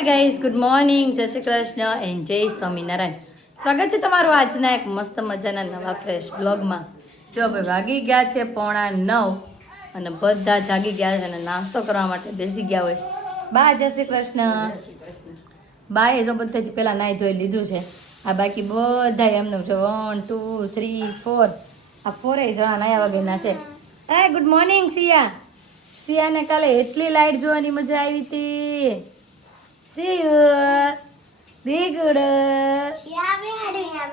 Hi guys, good morning, જય Shri Krishna and જય સ્વામિનારાયણ. સ્વાગત છે તમારું આજના એક મસ્ત મજાના નવા ફ્રેશ બ્લોગમાં. જો ભાઈ વાગી ગયા છે 8:45 અને બધા જાગી ગયા છે અને નાસ્તો કરવા માટે બેસી ગયા હોય. બા જય શ્રી કૃષ્ણ. બાએ જો બધાથી પહેલાં નાહી ધોઈ લીધું છે. આ બાકી બધા એમને છે 1 2 3 4 આ 4 જણા નાયા વગરના છે. એ ગુડ મોર્નિંગ સિયા. સિયાને કાલે એટલી લાઈટ જોવાની મજા આવી હતી.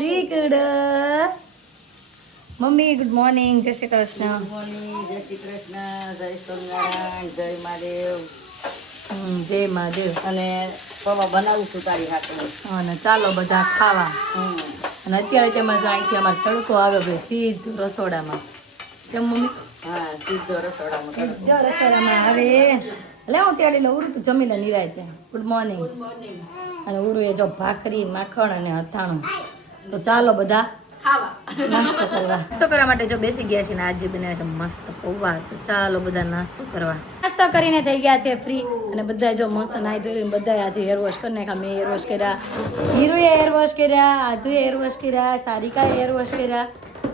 દીકડ મમ્મી ગુડ મોર્નિંગ, જય શ્રી કૃષ્ણ. જય શ્રી કૃષ્ણ, જય સ્વામિનારાયણ, જય મહાદેવ. જય મહાદેવ. અને પૌવા બનાવું છું તારી હાથે. અને ચાલો બધા ખાવા. અને અત્યારે તેમાં જો અહીંથી અમારે તડકો આવે ભાઈ સીધું રસોડામાં. કેમ મમ્મી? હા, સીધો રસોડામાં. જો રસોડામાં આવે લે હું ત્યારે એટલે ઉરું તું જમી લે નિરાય. Good morning. અને ઉરું એ જો ભાખરી માખણ અને અથાણું. તો ચાલો બધા નાસ્તો કરવા માટે જો બેસી ગયા છે ને આજે બનાવ્યા છે મસ્ત પૌવા. તો ચાલો બધા નાસ્તો કરવા. નાસ્તો કરીને થઈ ગયા છે ફ્રી અને બધા જો મસ્ત નાહી ધોઈને બધા આજે હેર વોશ કરી નાખ્યા. મેં હેર વોશ કર્યા, હીરુએ હેર વોશ કર્યા, આધુએ હેર વોશ કર્યા, સારિકાએ હેર વોશ કર્યા.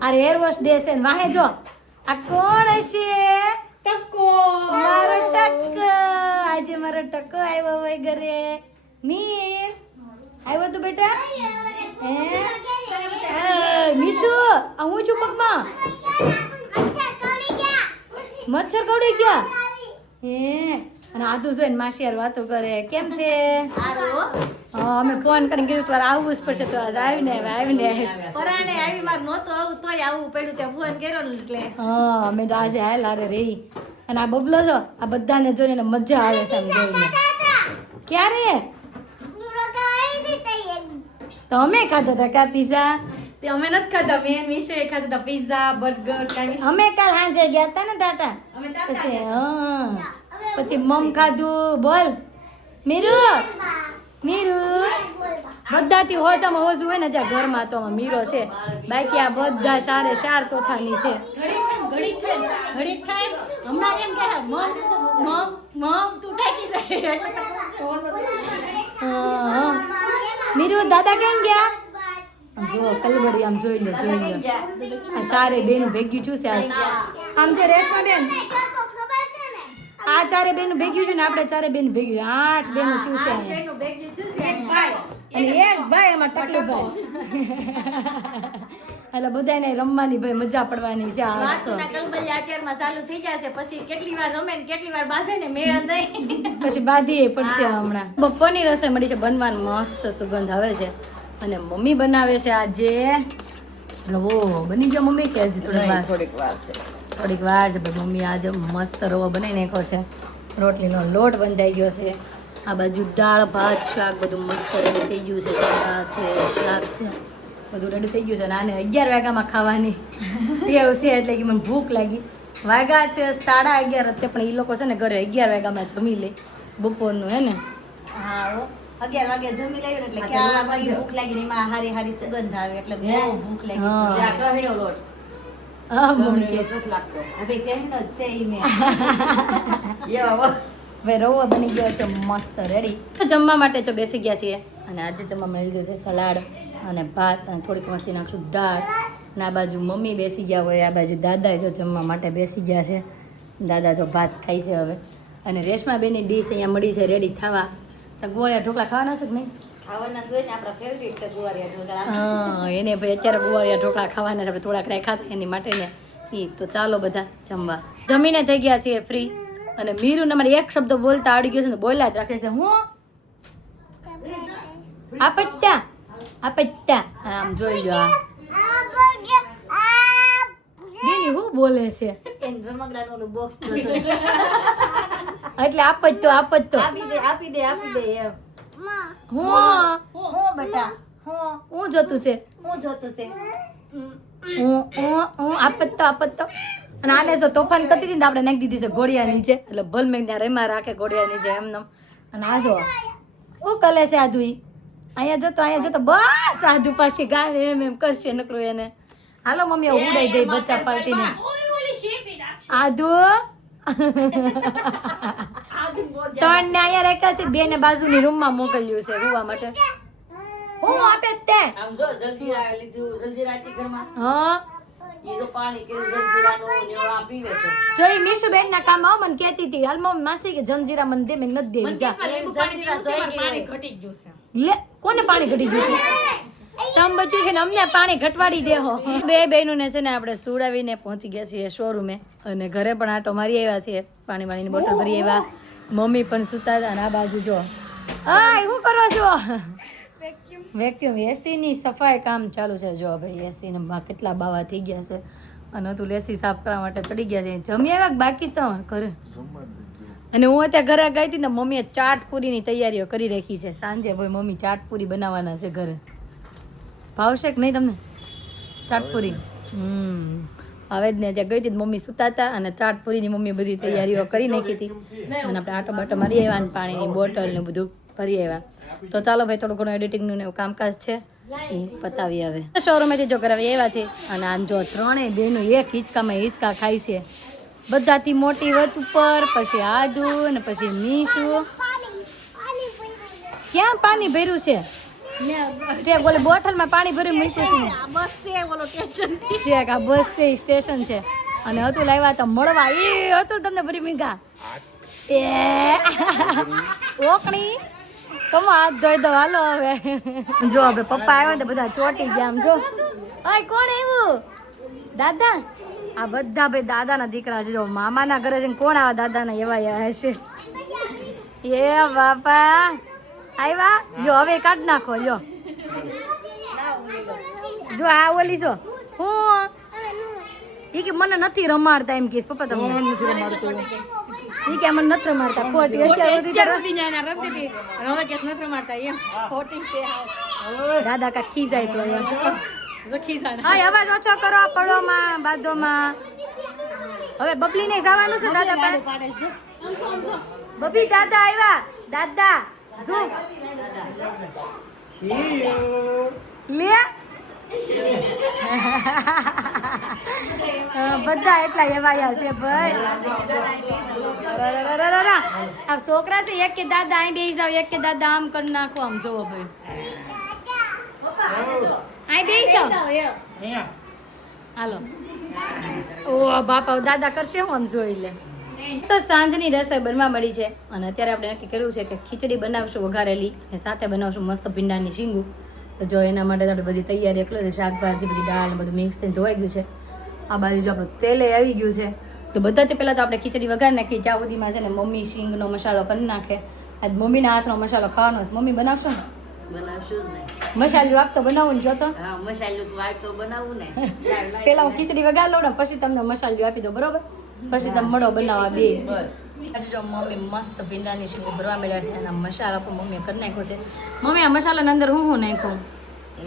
આ હેર વોશ ડે છે ને વાહે જો આ કોણ હશે? મારો ટક્કો. આજે મારો ટક્કો આવ્યો હોય ઘરે. મીર આવ્યો તું બેટા? મીશુ આ હું છું પગમાં. મચ્છર કવડી ગયા હે. અને આધુ જોઈને માસી યાર વાતો કરે. કેમ છે? અમે ફોન કરીને કીધું તારે આવવું જ પડશે. તો આજે આવીને પરાણે આવી માર નહોતું આવું તોય આવવું પડ્યું. ત્યાં ફોન કર્યો ને એટલે હા અમે તો આજે હાલ હારે રહી. અને આ બબલો છો આ બધાને જોઈને મજા આવે છે આમ જોઈને. ક્યારે તો અમે ખાધા હતા કા પીઝા? તે અમે નથી ખાધા. મેં મિશોએ ખાધા હતા પિઝા, બર્ગર, કાંઈ. અમે કાલ સાંજે ગયા હતા ને ટાટા. અમે પછી પછી મમ ખાધું. બોલ મીરુ. બધાથી હોજામાં હોજ હોય ને ત્યાં ઘરમાં તો મીરો છે. બાકી આ બધા સારે સાર તોફાની છે. ઘડી ખાય હમણાં એમ કે મમ તું ટાકી જાય એટલે મીરુ દાદા કેમ ગયા? આમ જો કલબડી આમ જોઈ લે આ સારે બેનું ભેગ્યું છું છે આજ. આમ જે રેશમા બેન આ ચારે બેનું ભેગ્યું છે ને આપણે ચારે બેન ભેગ્યું 8 બેનું છું છે બેનું ભેગી જુસે ભાઈ અને એક ભાઈ એમાં ટકલું ભાઈ. એટલે બધાને રમવાની ભાઈ મજા પડવાની છે આજ તો. વાતના કલબલિયા અત્યારમાં ચાલુ થઈ જશે. પછી કેટલી વાર રમે ને કેટલી વાર બાંધે ને મેળ દઈ. પછી બાંધીએ પડશે હમણાં. બપોરની રસોઈ મળી છે બનવાનું. મસ્ત સુગંધ આવે છે અને મમ્મી બનાવે છે આજે રવો. બની ગયો મમ્મી કે હજી થોડીક વાર છે. થોડીક વાર છે ભાઈ. મમ્મી આજે મસ્ત રવો બનાવી નાખ્યો છે. રોટલીનો લોટ બંધાઈ ગયો છે. આ બાજુ દાળ ભાત શાક બધું મસ્ત રેડી થઈ ગયું છે. ચણા છે, શાક છે, બધું રેડી થઈ ગયું છે. અને આને 11 વાગ્યામાં ખાવાની ટેવ છે એટલે કે મને ભૂખ લાગી. વાગ્યા છે 11:30 તે પણ એ લોકો છે ને ઘરે 11 વાગ્યામાં જમી લે બપોરનું હે ને. હા 11 વાગે જમી લેવું એટલે ક્યાં વાગે ભૂખ લાગી ને એમાં હારી હારી સુગંધ આવે એટલે બહુ ભૂખ લાગી. હા. ત્યાં કહીનો લોટ. હા મમ્મી કે સુખ લાગતો. હવે કહેનો જ છે ઈ મેં એવા હવે રવો બની ગયો છે મસ્ત રેડી. તો જમવા માટે જો બેસી ગયા છીએ અને આજે જમવા મળી લીધું છે સલાડ અને ભાત અને થોડીક મસ્તી નાખશું દાળ. અને આ બાજુ મમ્મી બેસી ગયા હોય, આ બાજુ દાદા જો જમવા માટે બેસી ગયા છે. દાદા જો ભાત ખાય છે હવે. અને રેશમા બેનની ડીશ અહીંયા મળી છે રેડી થવા. તો ગોળિયા ઢોકળા ખાવાના છે કે નહીં? ખાવાના જોઈએ ને આપણા ફેવરિટ છે ગુવારિયા ઢોકળા. હા એને ભાઈ અત્યારે ગુવાળિયા ઢોકળા ખાવાના છે. આપણે થોડાક રાખ્યા હતા એની માટે ને એ. તો ચાલો બધા જમવા. જમીને થઈ ગયા છીએ ફ્રી. અને મીરુને મારે એક શબ્દ બોલતા આવડી ગયો છે ને બોલ્યા જ રાખે છે. હું આપત્યા આમ જોઈ લો. બેની હું બોલે છે એને રમકડાનું ઓલું બોક્સ એટલે આપત્યો આપી દે એમ. હું બેટા હું જોતું છે હું જોતું છે. હું આપત્તો. અને આને જો તોફાન કરતી હતી ને આપણે નાખી દીધી છે ઘોડિયા નીચે. એટલે ભલ મેં ત્યાં રેમાં રાખે ઘોડિયા નીચે એમને. અને આ જો હું કલે છે આધુ. અહીંયા જોતો બસ આધુ પાછી ગાય એમ કરશે નકરું એને. હાલો મમ્મી ઉડાઈ દઈ બચ્ચા પાલટીને. આધુ ત્રણ ને અહીંયા રાખ્યા છે, બે ને બાજુની રૂમમાં મોકલ્યું છે રૂવા માટે. હું આપે જ તે આમ જો જલજીરા લીધું, જલજીરા હતી ઘરમાં. હા ઈ તો પાણી કેવું જલજીરાનું ને એવું આ પીવે છે. જો ઈ મીશુબેન ના કામ આવ મને કહેતી હતી હાલ મમ્મી માસી કે જલજીરા મને દે મેં નથી દેવી જા જલજીરા જોઈ ગઈ હોય. લે કોને પાણી ઘટી ગયું છે તમ બચ્યું છે ને અમને પાણી ઘટવાડી દેહો. બે બહેનોને છે ને આપણે સુડાવીને પહોંચી ગયા છીએ શોરૂમે અને ઘરે પણ આટો મારી આવ્યા છીએ, પાણી વાણીની બોટલ ભરી આવ્યા, મમ્મી પણ સુતા હતા. અને આ બાજુ જો આ શું કરો છો? વેક્યુમ એસી ની સફાઈ કામ ચાલુ છે. જો ભાઈ એસી ને કેટલા બાવા થઈ ગયા છે અને તું એસી સાફ કરવા માટે ચડી ગયા છે. જમી આવ્યા કે બાકી તો ઘરે? અને હું અત્યારે ઘરે ગઈ હતી ને મમ્મીએ ચાટપુરીની તૈયારીઓ કરી રાખી છે. સાંજે ભાઈ મમ્મી ચાટપુરી બનાવવાના છે ઘરે. ભાવશે કે નહીં તમને ચાટપુરી? હવે જ ને ત્યાં ગઈ હતી મમ્મી સુતા હતા અને ચાટપુરીની મમ્મી બધી તૈયારીઓ કરી નાખી હતી અને આપણે આટો બાટો મારી આવ્યા અને પાણીની બોટલ ને બધું ભરી આવ્યા. તો ચાલો ભાઈ થોડું ઘણું એડિટિંગનું ને એવું કામકાજ છે એ પતાવી આવે. શોરૂમેથી જો કરાવી આવ્યા છે અને આમ જો ત્રણેય બહેનો એક હિંચકામાં હિંચકા ખાય છે. બધાથી મોટી વત ઉપર, પછી આદુ ને પછી મીશુ. ક્યાં પાણી ભર્યું છે? તે બોલે બોટલમાં પાણી ભર્યું મીશુ છે. આ બસ છે સ્ટેશન છે અને હતું લાવ્યા તો મળવા એ હતું તમને ભરી મીંગા એ ઓકણી કમો હાથ ધોઈ દો હાલો હવે. જો હવે પપ્પા આવ્યા ને બધા ચોટી ગયા. આમ જો ઓય કોણ આવ્યું? દાદા. આ બધા ભાઈ દાદાના દીકરા છે. જો મામાના ઘરે છે કોણ આવા દાદાના એવા આવ્યા છે? એ બાપા આવ્યા. લ્યો હવે કાઢ નાખો. લ્યો જો આ ઓલી જો હું એ કે મને નથી રમાડતા એમ કહીશ. પપ્પા તમે મને નથી રમાડતું એ કે મને નથી રમાડતા. ખોટી દાદા કા ખીજાય તો હા અવાજ ઓછો કરો પડોમાં બાદોમાં. હવે બબલી ને જવાનું છે દાદા પાસે. બબી દાદા આવ્યા. દાદા શું લે બધા એટલા એવાયા છે ભાઈ. આ છોકરા છે એક કે દાદા અહીં બેસી જાવ, એક કે દાદા આમ કરી નાખો. આમ જોવો ભાઈ અહીં બેસી જાવ. હાલો ઓ બાપા દાદા કરશે હું આમ જોઈ લે. તો સાંજની રસોઈ બનવા મળી છે અને અત્યારે આપણે નક્કી કર્યું છે કે ખીચડી બનાવશું વઘારેલી અને સાથે બનાવશું મસ્ત ભીંડાની શીંગું. તો જો એના માટે આપણે બધી તૈયારી કરી છે. શાકભાજી બધી દાળ બધું મિક્સ થઈને ધોવાઈ ગયું છે. આ બાજુ જો આપણું તેલે આવી ગયું છે. તો બધાથી પહેલાં તો આપણે ખીચડી વઘારી નાખીએ. ત્યાં સુધીમાં છે ને મમ્મી શીંગનો મસાલો કરી નાખે. આજ મમ્મીના હાથનો મસાલો ખાવાનો છે. મમ્મી બનાવશો ને? બનાવશું ને. મસાલો આપ તો બનાવું ને જો તો. હા મસાલો તો આજ તો બનાવું ને. પહેલા હું ખીચડી વઘારી લઉં ને પછી તમને મસાલો આપી દો બરોબર? પછી તમે મળો બનાવવા બે. આજે જો મમ્મી મસ્ત ભીંડાની શીંગું ભરવા મળ્યા છે અને મસાલો પણ મમ્મીએ કરી નાખ્યો છે. મમ્મી આ મસાલાની અંદર હું નાખ્યું?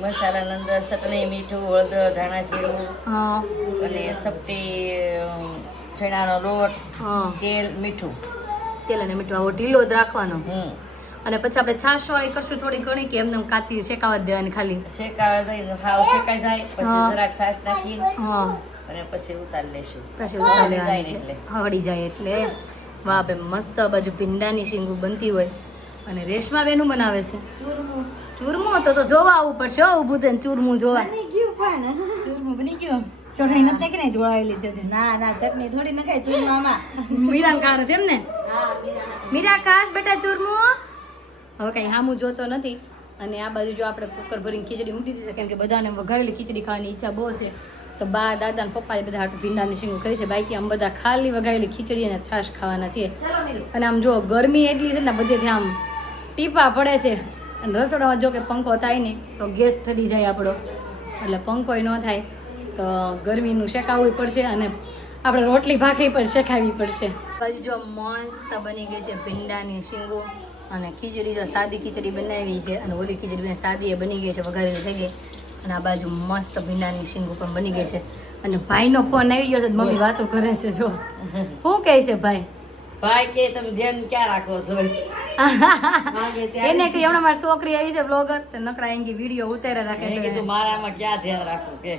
મસાલાની અંદર ચટણી, મીઠું, હળદર, ધાણા જીરું હા અને ચપટી ચણાનો લોટ, હા તેલ, મીઠું. તેલ અને મીઠું આવો ઢીલો જ રાખવાનો. અને પછી આપણે છાશ વાળી કરશું થોડી ઘણી કે એમને કાચી શેકાવા જ દેવાની ખાલી? શેકાવા જાય હાવ શેકાઈ જાય પછી જરાક છાશ નાખી હા અને પછી ઉતારી લેશું. પછી ઉતારી જાય લેવાની એટલે હળી જાય એટલે. વાહ બે મસ્ત બાજુ ભીંડાની શીંગું બનતી હોય અને રેશમા બેનું બનાવે છે ચૂરમું. તો જોવા આવવું પડશે ઊભું થઈને ચૂરમું જોવા. ચૂરમું બની ગયું. ચટણી નથી નાખી ને જોડાવેલી છે. ના ના ચટણી થોડી નખાય ચૂરમામાં. મીરા ખાવાનું છે એમ ને? મીરા ખાસ બેટા ચૂરમું. હવે કઈ હામું જોતો નથી. અને આ બાજુ જો આપણે કુકર ભરીને ખીચડી મૂકી દીધી છે કેમ કે બધાને વઘારેલી ખીચડી ખાવાની ઈચ્છા બહુ છે. તો બા દાદા ને પપ્પા બધા હાટું ભીંડાની શીંગું કરી છે. બાકી આમ બધા ખાલી વઘારેલી ખીચડી અને છાશ ખાવાના છીએ. અને આમ જો ગરમી એટલી છે ને બધેથી આમ ટીપા પડે છે અને રસોડામાં જો કે પંખો થાય ને તો ગેસ ઠરી જાય આપણો. એટલે પંખોય ન થાય તો ગરમીનું શેકાવવું પડશે અને આપણે રોટલી ભાખરી પણ શેકાવવી પડશે. બાજુ જો મસ્ત બની ગઈ છે ભીંડાની શીંગું અને ખીચડી જો સાદી ખીચડી બનાવી છે અને ઓલી ખીચડી સાદી બની ગઈ છે, વઘારેલી થઈ ગઈ. અને આ બાજુ મસ્ત ભીંડાની શીંગું પણ બની ગઈ છે. અને ભાઈનો ફોન આવી ગયો છે મમ્મી વાતો કરે છે. જો શું કહે છે ભાઈ? ભાઈ કે તમે ધ્યાન ક્યાં રાખો છો? એને કહ્યું હમણાં મારી છોકરી આવી છે બ્લોગર તો નકરા એંગી વિડીયો ઉતાર્યા રાખે. મેં કીધું મારામાં ક્યાં ધ્યાન રાખવું કે.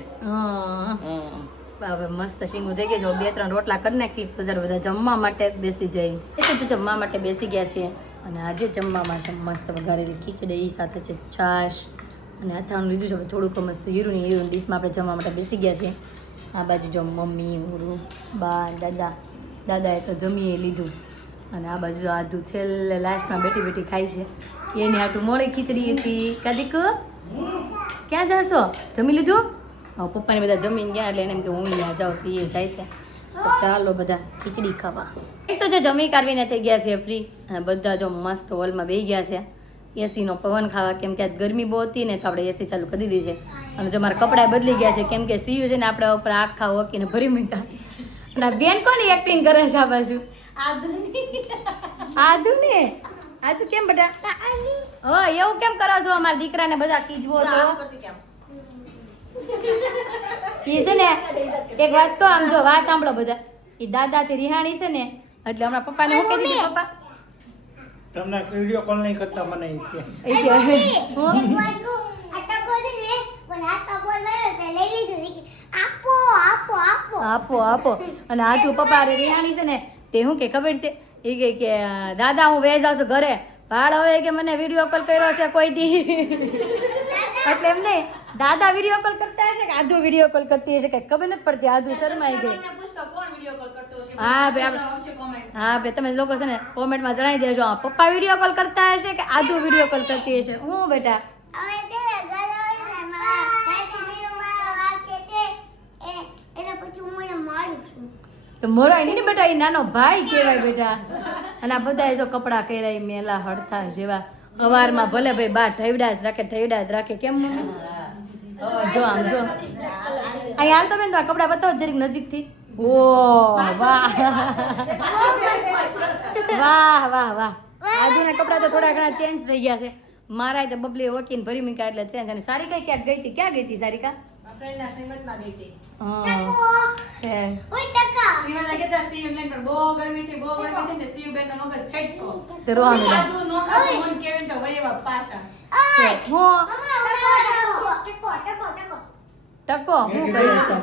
હવે મસ્ત શીંગું થઈ ગયું છે 2-3 રોટલા કરી નાખી પછી બધા જમવા માટે બેસી જઈ એટલે જમવા માટે બેસી ગયા છીએ અને આજે જમવામાં છે મસ્ત વઘારેલી ખીચડી સાથે છે છાશ અને અથાણું લીધું છે થોડુંક મસ્ત હીરું ડીશમાં આપણે જમવા માટે બેસી ગયા છીએ આ બાજુ જો મમ્મી હું બા દાદાએ તો જમીએ લીધું અને આ બાજુ આધુ છેલ્લે લાસ્ટમાં બેઠી ખાય છે એની હાટું મોળી ખીચડી હતી કાદીક ક્યાં જશો જમી લીધું પપ્પાને બધા જમીને ગયા એટલે એને એમ કે હું અહીંયા જાઉં તો એ જાય છે તો ચાલો બધા ખીચડી ખાવા તો જો જમી કાઢવીને થઈ ગયા છે ફ્રી અને બધા જો મસ્ત હોલમાં બેસી ગયા છે એસીનો પવન ખાવા કેમ કે આજ ગરમી બહુ હતી ને તો આપણે એસી ચાલુ કરી દીધી છે અને જો મારા કપડાં બદલી ગયા છે કેમ કે સીયું છે ને આપણે ઉપર આખા ઓકીને ભરી મૂક્યા અને આ બેન કોની એક્ટિંગ કરે છે આ બાજુ આધુ ને આધુ કેમ બેટા એવું કેમ કરો છો અમારા દીકરાને બધા કીજવો છો એ છે ને એક વાત તો આમ જો વાત સાંભળો બધા એ દાદાથી રિહાણી છે ને એટલે હમણાં પપ્પાને શું કહી દીધું પપ્પા તમને વિડિયો કોલ નહીં કરતા મને આપો અને આધુ પપ્પા રિહાણી છે ને તે શું કે ખબર છે એ કે દાદા હું વેજ જાઉં છું ઘરે ભાડ હવે કે મને વિડીયો કોલ કર્યો છે કોઈ દી એટલે એમ નહીં દાદા વિડીયો કોલ કરતા હશે કે આધુ વિડીયો કોલ કરતી હશે કઈ ખબર નથી પડતી આધુ શરમાઈ ગઈ હા ભાઈ તમે લોકો છે ને કોમેન્ટમાં જણાવી દેજો પપ્પા વિડીયો કોલ કરતા હશે કે આધુ વિડીયો કોલ કરતી હશે હું બેટા તો મોરો એની ને બેટા એ નાનો ભાઈ કહેવાય બેટા અને આ બધા જો કપડા કર્યા મેલા હડતા જેવા અવારમાં ભલે ભાઈ બા ઠેવડા જ રાખે કેમ મમ્મી જો આમ જો અહીં હાલ તો બેન તો આ કપડા બતાવો જરીક નજીકથી ઓ વાહ આજુના કપડા તો થોડા ઘણા ચેન્જ થઈ ગયા છે મારા તો બબલી વકીને ભરી મૂક્યા એટલે ચેન્જ અને સારિકા ક્યાંક ગઈ હતી ક્યાં ગઈ હતી સારિકા ટકો હું કહે છે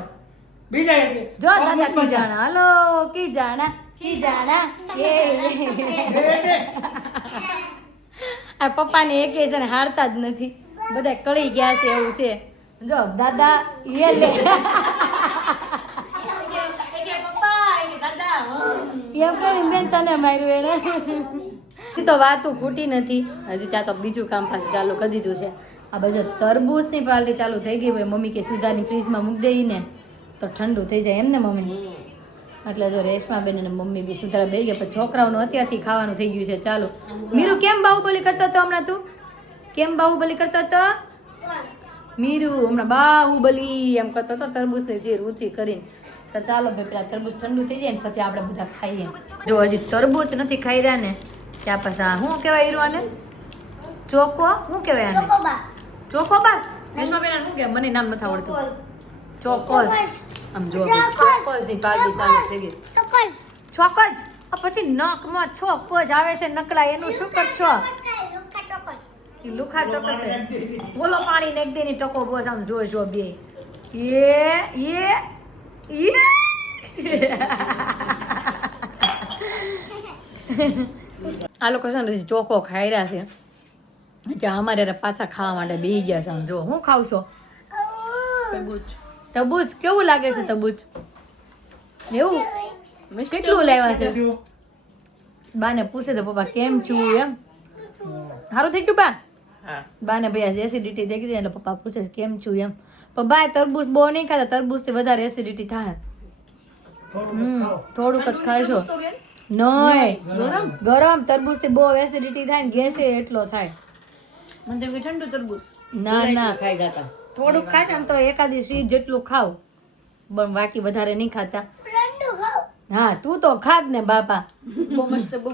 બીજા જો દાદા કી જાણા હાલો કી જાણા આ પપ્પાને એકે છે ને હારતા જ નથી બધા કળી ગયા છે એવું છે જો દાદા એ લે એમ કરીને બેન તને માર્યું એને તો વાતું ખૂટી નથી હજી ત્યાં તો બીજું કામ પાછું ચાલુ કરી દીધું છે આ બાજુ તરબૂચની પાર્ટી ચાલુ થઈ ગઈ હોય મમ્મી કે સુધાની ફ્રીજમાં મૂકી દઈ ને તો ઠંડુ થઈ જાય એમ ને મમ્મી એટલે જો રેશમા બેન અને મમ્મી બી સુધારા બે ગયા પણ છોકરાઓનું અત્યારથી ખાવાનું થઈ ગયું છે ચાલુ મીરુ કેમ બાહુબલી કરતો હતો હમણાં તું કેમ બાહુબલી કરતો હતો મીરુ હમણાં બાહુબલી એમ કરતો હતો તરબૂચની જે રુચિ કરીને તો ચાલો ભાઈ પેલા તરબૂચ ઠંડુ થઈ જાય ને પછી આપણે બધા ખાઈએ જો હજી તરબૂચ નથી ખાઈ રહ્યા ને ત્યાં પછી શું કહેવાય હીરોને ચોકો શું કહેવાય આને ચોકોબાર રેશમા બેન શું કહેવાય મને નામ નથી આવડતું ચોકોસ આમ જો ચોકોસ ની પાર્ટી ચાલુ થઈ ગઈ ચોકોસ પછી નખમાં ચોકોસ આવે છે નકળા એનું શું કરશો લુખા ચોકોસ બોલો પાણી નાખ દે ની ટકો બોસ આમ જો બે આ લોકો છે ને ચોકો ખાઈ રહ્યા છે ત્યાં અમારે પાછા ખાવા માટે બેસી ગયા છે આમ જો હું ખાવ છો તબૂચ કેવું લાગે છે તબૂચ એવું કેટલું લાવ્યા છે બાને પૂછે તો પપ્પા કેમ છું એમ સારું થઈ ગયું બા બાને ભાઈ એસિડિટી દેખી દે એટલે પપ્પા પૂછે કેમ છું એમ પણ બા તરબૂચ બહુ નહીં ખાતા તરબૂચ થી વધારે એસિડિટી થાય થોડુંક જ ખાશો નહીં ગરમ તરબૂચ થી બહુ એસિડિટી થાય ને ગેસે એટલો થાય મને તો ઠંડુ તરબૂચ ના ખાઈ જતા થોડુંક ખાય ને તો એકાદી સીટ જેટલું ખાવ પણ બાકી વધારે નહીં ખાતા હા તું તો ખાદ ને બાપા બહુ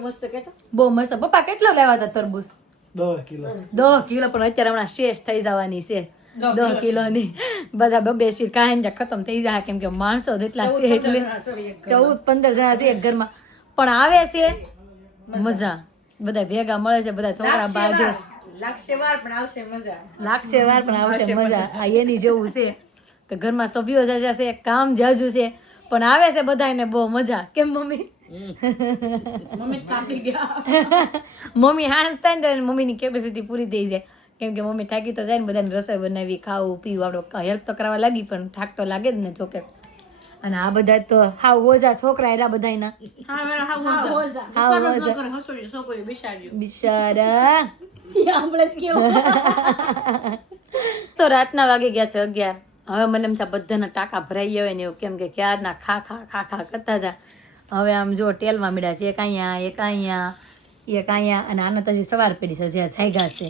મસ્ત કેતો બહુ મસ્ત પપ્પા કેટલો લેવા હતા તરબૂચ 10 કિલો 10 કિલો પણ અત્યારે હમણાં શેષ થઈ જવાની છે 10 કિલોની બધા બબે સીટ કાંઈ ખતમ થઈ જાય કેમ કે માણસો જેટલા છે એટલે 14-15 જણા છે એક ઘરમાં પણ આવે છે મજા બધા ભેગા મળે છે બધા છોકરા બાજુ લાગશે વાર પણ આવશે મજા આ એની જેવું છે કે ઘરમાં સભ્યો જાજા છે, કામ જાજુ છે, પણ આવે છે બધાને બહુ મજા. કેમ મમ્મી? મમ્મી હાંસતા ને મમ્મીની કેપેસિટી પૂરી થઈ જાય, કેમ કે મમ્મી થાકી તો જાય ને, બધાને રસોઈ બનાવી, ખાવું પીવું, આપણે હેલ્પ તો કરવા લાગી, પણ થાક તો લાગે જ ને જોકે. અને આ બધા તો હાવ ઓજા છોકરા એરા બધાયના બિચારા. તો રાતના વાગી ગયા છે 11. હવે મને એમ થાય બધાના ટાંકા ભરાઈ ગયા હોય ને એવું, કેમ કે ક્યારના ખા કરતા હતા. હવે આમ જો ટેલમાં મળ્યા છે, એક અહીંયા અને આના તો હજી સવાર પડી છે, જ્યાં જાગ્યા છે.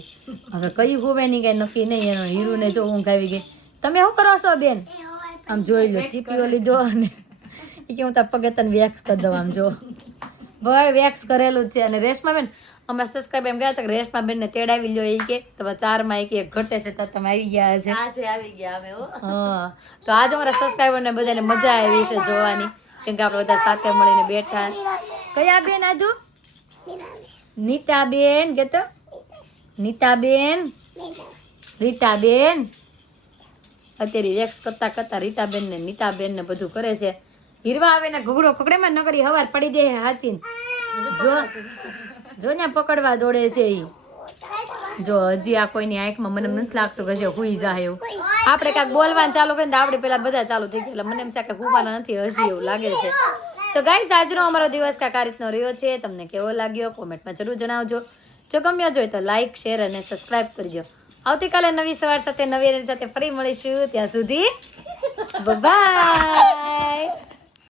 હવે કયું હોવે નહીં કઈ નક્કી નહીં. એનો હીરુને જો ઊંઘ આવી ગઈ. તમે શું કરો છો બેન? આમ જોઈ લો, ચીપીઓ લીધો અને એ કે હું તાર પગે તને વેક્સ કરી દઉં. આમ જો ભાઈ વેક્સ કરેલું જ છે. અને રેશમા બેન અમારા સબસ્ક્રાઈબર એમ કહેતા કે રેશમા બેનને તેડાવી લ્યો, એ કે તમે 4માં એક ઘટે છે તો તમે આવી ગયા છે. આજે આવી ગયા અમે હો. હા, તો આજે અમારા સબસ્ક્રાઈબરને બધાને મજા આવી છે જોવાની, કેમ કે આપણે બધા સાથે મળીને બેઠા. કયા બેન આજુ? નીતાબેન કે તો નીતાબેન, રીટાબેન. અત્યારે વેક્સ કરતા રીટાબેન ને નીતાબેન ને બધું કરે છે. હીરવા આવે ને ઘૂઘડો ખકડેમાં ન કરી હવાર પડી દે હાચીન. જો ને પકડવા દોડે છે ઈ. જો હજી આ કોઈની આંખમાં મને નથી લાગતું કે જે હુઈ જાય એવું. આપણે કાંઈક બોલવાનું ચાલુ કરીને તો આપણે પેલા બધા ચાલુ થઈ ગયા. મને એમ છે કે હુવાના નથી, હજી એવું લાગે છે. તો ગાઈસ, આજનો અમારો દિવસ કાંઈક આ રીતનો રહ્યો છે. તમને કેવો લાગ્યો કોમેન્ટમાં જરૂર જણાવજો. જો ગમ્યો જોઈએ તો લાઈક, શેર અને સબસ્ક્રાઇબ કરજો. આવતીકાલે નવી સવાર સાથે નવી એનર્જી સાથે ફરી મળીશું. ત્યાં સુધી બાય.